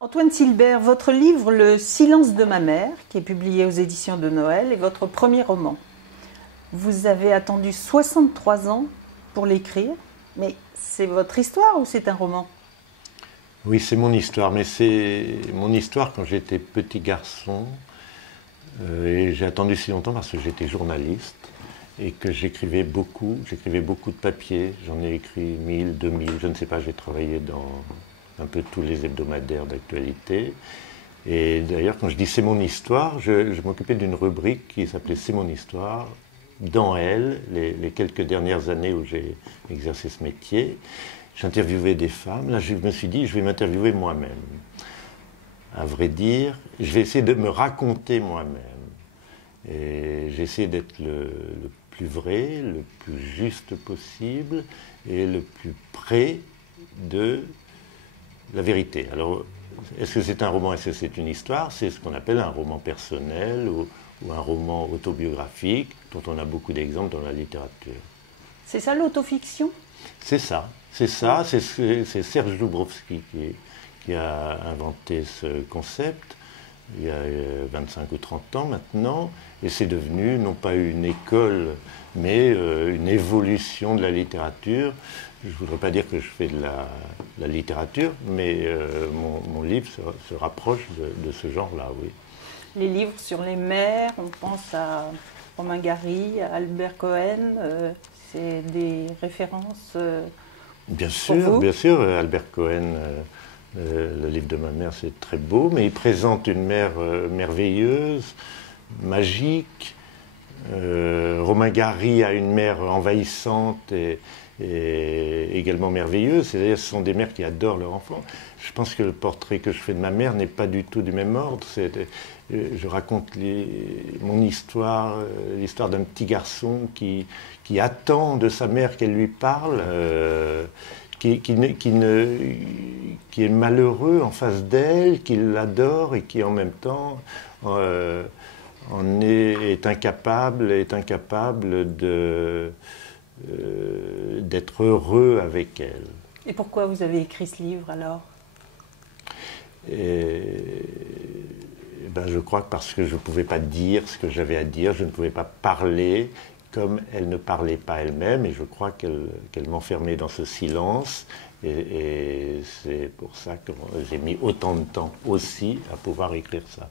Antoine Silbert, votre livre Le silence de ma mère, qui est publié aux éditions de Noël, est votre premier roman. Vous avez attendu 63 ans pour l'écrire, mais c'est votre histoire ou c'est un roman? Oui, c'est mon histoire, mais c'est mon histoire quand j'étais petit garçon. Et j'ai attendu si longtemps parce que j'étais journaliste et que j'écrivais beaucoup de papiers. J'en ai écrit 1000, 2000, je ne sais pas, j'ai travaillé dans un peu tous les hebdomadaires d'actualité. Et d'ailleurs, quand je dis c'est mon histoire, je m'occupais d'une rubrique qui s'appelait C'est mon histoire. Dans elle, les quelques dernières années où j'ai exercé ce métier, j'interviewais des femmes. Là, je me suis dit, je vais m'interviewer moi-même. À vrai dire, je vais essayer de me raconter moi-même. Et j'ai essayé d'être le plus vrai, le plus juste possible et le plus près de la vérité. Alors, est-ce que c'est un roman, est-ce que c'est une histoire? C'est ce qu'on appelle un roman personnel ou un roman autobiographique, dont on a beaucoup d'exemples dans la littérature. C'est ça l'autofiction? C'est ça, c'est Serge Loubrowski qui a inventé ce concept il y a 25 ou 30 ans maintenant, et c'est devenu non pas une école, mais une évolution de la littérature. Je ne voudrais pas dire que je fais de la littérature, mais mon livre se rapproche de ce genre-là, oui. Les livres sur les mers, on pense à Romain Gary, à Albert Cohen, c'est des références Bien pour vous? bien sûr, Albert Cohen, le livre de ma mère, c'est très beau, mais il présente une mer merveilleuse, magique. Romain Gary a une mer envahissante et également merveilleuse. C'est-à-dire, ce sont des mères qui adorent leur enfant. Je pense que le portrait que je fais de ma mère n'est pas du tout du même ordre. Je raconte mon histoire, l'histoire d'un petit garçon qui attend de sa mère qu'elle lui parle, qui est malheureux en face d'elle, qui l'adore et qui en même temps est incapable d'être heureux avec elle. Et pourquoi vous avez écrit ce livre alors? Je crois que parce que je ne pouvais pas dire ce que j'avais à dire, je ne pouvais pas parler comme elle ne parlait pas elle-même, et je crois qu'elle m'enfermait dans ce silence, et c'est pour ça que j'ai mis autant de temps aussi à pouvoir écrire ça.